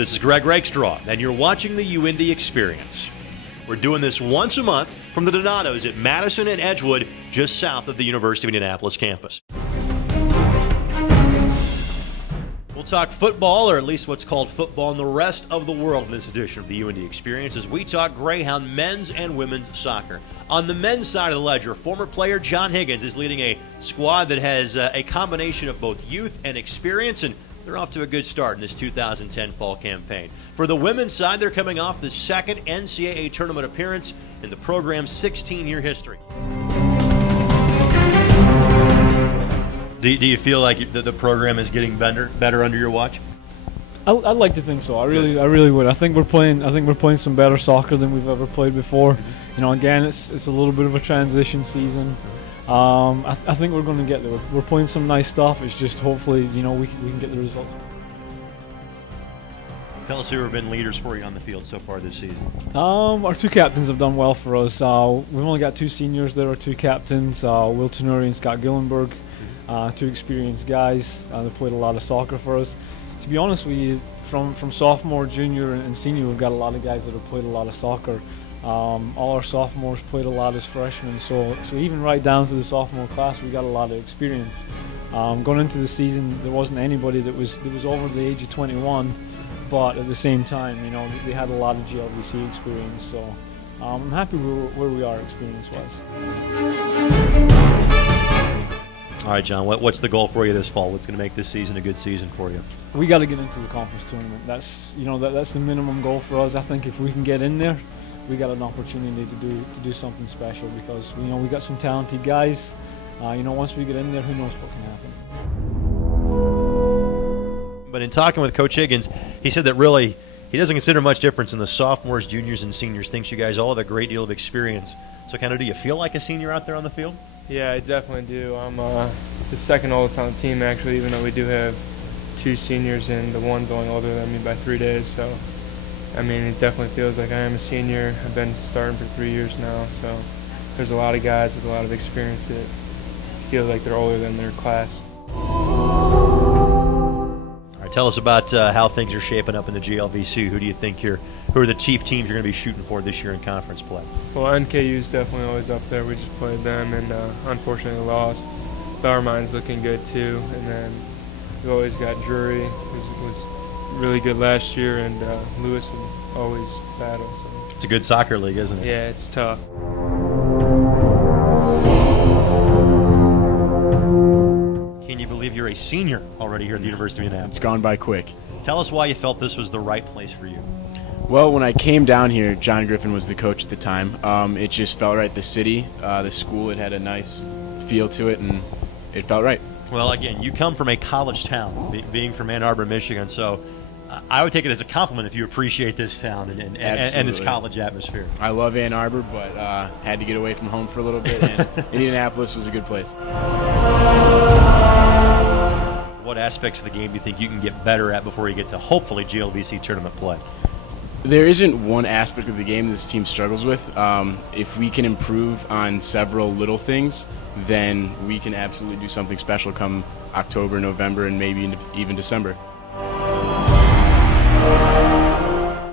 This is Greg Rakestraw, and you're watching the UIndy Xperience. We're doing this once a month from the Donatos at Madison and Edgewood, just south of the University of Indianapolis campus. We'll talk football, or at least what's called football in the rest of the world in this edition of the UIndy Xperience as we talk Greyhound men's and women's soccer. On the men's side of the ledger, former player John Higgins is leading a squad that has a combination of both youth and experience, and they're off to a good start in this 2010 fall campaign. For the women's side, they're coming off the second NCAA tournament appearance in the program's 16-year history. Do you feel like the program is getting better under your watch? I'd like to think so. I really would. I think we're playing some better soccer than we've ever played before. You know, again, it's a little bit of a transition season. I think we're going to get there. We're playing some nice stuff. It's just hopefully, you know, we can get the results. Tell us who have been leaders for you on the field so far this season. Our two captains have done well for us. We've only got two seniors there, our two captains, Will Tenuri and Scott Gillenberg. Two experienced guys. They played a lot of soccer for us. To be honest with you, from sophomore, junior, and senior, we've got a lot of guys that have played a lot of soccer. All our sophomores played a lot as freshmen, so even right down to the sophomore class, we got a lot of experience. Going into the season, there wasn't anybody that was over the age of 21, but at the same time, you know, they had a lot of GLVC experience. So I'm happy where we are experience-wise. All right, John, what's the goal for you this fall? What's going to make this season a good season for you? We got to get into the conference tournament. That's the minimum goal for us. I think if we can get in there, we got an opportunity to do something special because we got some talented guys. Once we get in there, who knows what can happen. But in talking with Coach Higgins, he said that really he doesn't consider much difference in the sophomores, juniors, and seniors. Thinks you guys all have a great deal of experience. So kind of do you feel like a senior out there on the field? Yeah, I definitely do. I'm the second oldest on the team, actually, even though we do have two seniors and the one's only older than me by 3 days. So, I mean, it definitely feels like I am a senior. I've been starting for 3 years now, so there's a lot of guys with a lot of experience that feel like they're older than their class. All right, tell us about how things are shaping up in the GLVC. Who do you think who are the chief teams you're going to be shooting for this year in conference play? Well, NKU is definitely always up there. We just played them and unfortunately lost. Bellarmine's looking good too, and then we've always got Drury, who was really good last year, and Lewis always battle. So. It's a good soccer league, isn't it? Yeah, it's tough. Can you believe you're a senior already here at the University of Indianapolis? It's gone by quick. Tell us why you felt this was the right place for you. Well, when I came down here, John Griffin was the coach at the time. It just felt right. The city, the school, it had a nice feel to it, and it felt right. Well, again, you come from a college town, being from Ann Arbor, Michigan, so I would take it as a compliment if you appreciate this town and this college atmosphere. I love Ann Arbor, but had to get away from home for a little bit, and Indianapolis was a good place. What aspects of the game do you think you can get better at before you get to hopefully GLVC tournament play? There isn't one aspect of the game this team struggles with. If we can improve on several little things, then we can absolutely do something special come October, November, and maybe even December.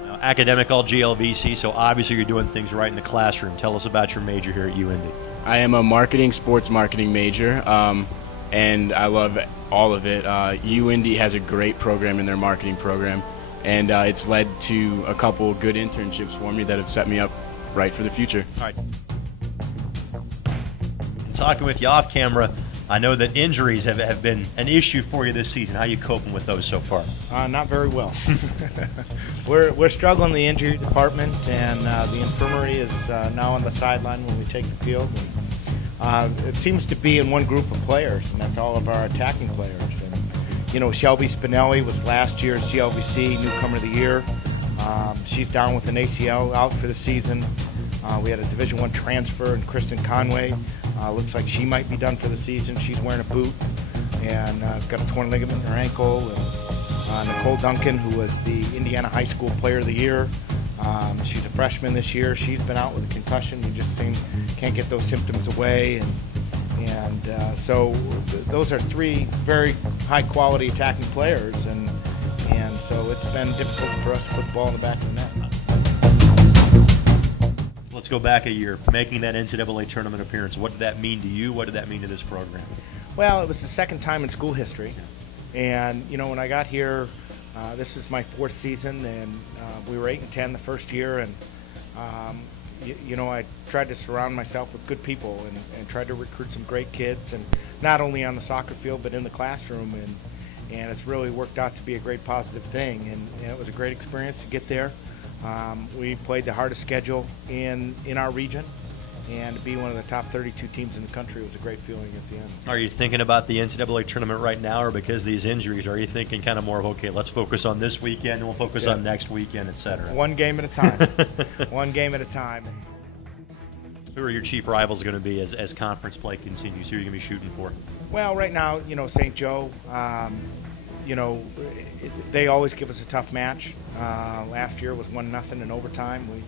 Now, academic all GLVC, so obviously you're doing things right in the classroom. Tell us about your major here at UIndy. I am a sports marketing major, and I love all of it. UIndy has a great program in their marketing program. And it's led to a couple good internships for me that have set me up right for the future. All right. In talking with you off camera, I know that injuries have been an issue for you this season. How are you coping with those so far? Not very well. We're struggling in the injury department, and the infirmary is now on the sideline when we take the field. It seems to be in one group of players, and that's all of our attacking players. And, Shelby Spinelli was last year's GLVC Newcomer of the Year. She's down with an ACL, out for the season. We had a Division I transfer in Kristen Conway. Looks like she might be done for the season. She's wearing a boot and got a torn ligament in her ankle. And, Nicole Duncan, who was the Indiana High School Player of the Year. She's a freshman this year. She's been out with a concussion. We just can't get those symptoms away. So those are three very high-quality attacking players, and so it's been difficult for us to put the ball in the back of the net. Let's go back a year, making that NCAA tournament appearance. What did that mean to you? What did that mean to this program? Well, it was the second time in school history. And, you know, when I got here, this is my fourth season, and we were 8-10 the first year. And, you know, I tried to surround myself with good people and tried to recruit some great kids, and not only on the soccer field but in the classroom. And it's really worked out to be a great positive thing. And it was a great experience to get there. We played the hardest schedule in our region, and to be one of the top 32 teams in the country was a great feeling at the end. Are you thinking about the NCAA tournament right now, or because of these injuries, are you thinking kind of more of, okay, let's focus on this weekend and we'll focus on next weekend, et cetera? One game at a time. One game at a time. Who are your chief rivals going to be as conference play continues? Who are you going to be shooting for? Well, right now, you know, St. Joe, you know, they always give us a tough match. Last year was 1-0 in overtime. We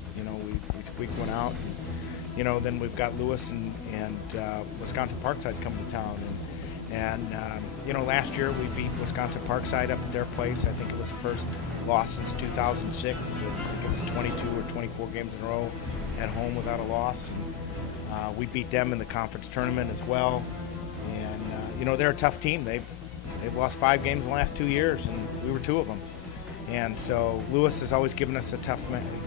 squeaked one out. You know, then we've got Lewis and Wisconsin Parkside coming to town. And you know, last year we beat Wisconsin Parkside up at their place. I think it was the first loss since 2006. I think it was 22 or 24 games in a row at home without a loss. And, we beat them in the conference tournament as well. And, you know, they're a tough team. They've lost 5 games in the last 2 years, and we were 2 of them. And so Lewis has always given us a tough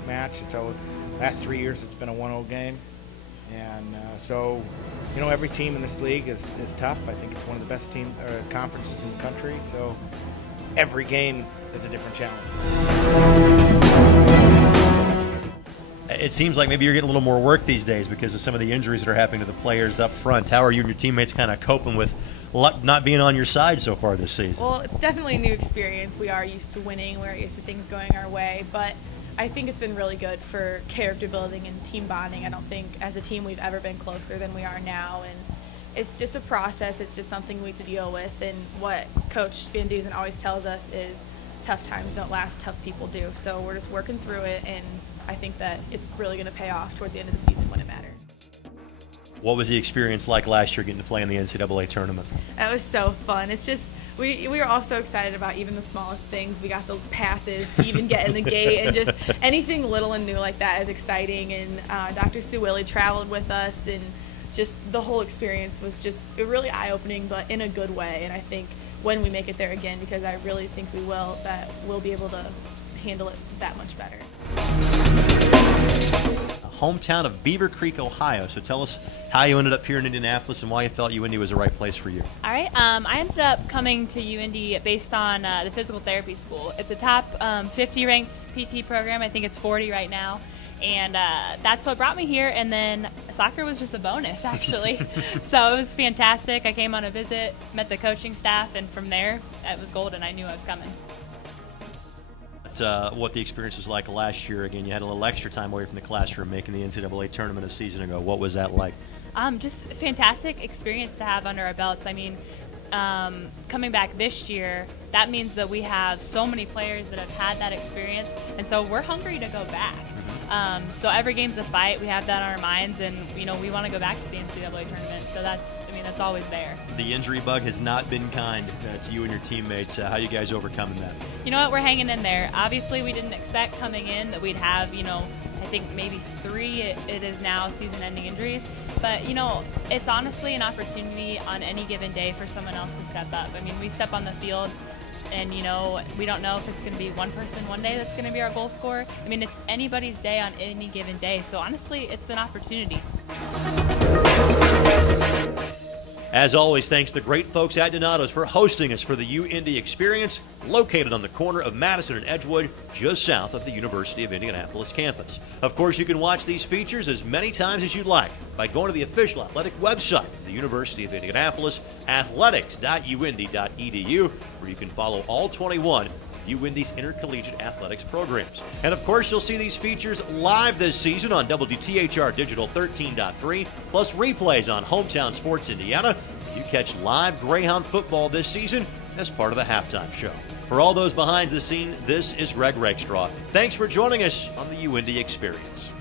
match. It's the last 3 years it's been a 1-0 game. And so, you know, every team in this league is tough. I think it's one of the best conferences in the country. So every game is a different challenge. It seems like maybe you're getting a little more work these days because of some of the injuries that are happening to the players up front. How are you and your teammates kind of coping with luck not being on your side so far this season? Well, it's definitely a new experience. We are used to winning. We're used to things going our way. But I think it's been really good for character building and team bonding. I don't think as a team we've ever been closer than we are now. And it's just a process. It's just something we need to deal with. And what Coach Van Dusen always tells us is tough times don't last, tough people do. So we're just working through it, and I think that it's really going to pay off toward the end of the season when it matters. What was the experience like last year getting to play in the NCAA tournament? That was so fun. It's just we were all so excited about even the smallest things. We got the passes to even get in the gate, and just anything little and new like that is exciting. And Dr. Sue Willie traveled with us, and just the whole experience was just really eye-opening, but in a good way. And I think when we make it there again, because I really think we will, that we'll be able to handle it that much better. Hometown of Beaver Creek, Ohio. So tell us how you ended up here in Indianapolis and why you felt UIndy was the right place for you. All right. I ended up coming to UIndy based on the physical therapy school. It's a top 50 ranked PT program. I think it's 40 right now. And that's what brought me here. And then soccer was just a bonus, actually. So it was fantastic. I came on a visit, met the coaching staff, and from there, it was golden. I knew I was coming. What the experience was like last year. Again, you had a little extra time away from the classroom making the NCAA tournament a season ago. What was that like? Just a fantastic experience to have under our belts. I mean, coming back this year, that means that we have so many players that have had that experience, and so we're hungry to go back. So every game's a fight. We have that on our minds, and you know we want to go back to the NCAA tournament. So that's always there. The injury bug has not been kind to you and your teammates. How are you guys overcoming that? You know what? We're hanging in there. Obviously, we didn't expect coming in that we'd have, you know, I think maybe 3 it is now season-ending injuries. But you know, it's honestly an opportunity on any given day for someone else to step up. I mean, we step on the field, and you know, we don't know if it's going to be one person one day that's going to be our goal scorer. I mean, it's anybody's day on any given day. So honestly, it's an opportunity. As always, thanks to the great folks at Donato's for hosting us for the UIndy Experience, located on the corner of Madison and Edgewood, just south of the University of Indianapolis campus. Of course, you can watch these features as many times as you'd like by going to the official athletic website of the University of Indianapolis, athletics.uindy.edu, where you can follow all 21 UIndy's intercollegiate athletics programs. And of course, you'll see these features live this season on WTHR Digital 13.3, plus replays on Hometown Sports Indiana. You catch live Greyhound football this season as part of the halftime show. For all those behind the scene, this is Greg Rakestraw. Thanks for joining us on the UIndy Experience.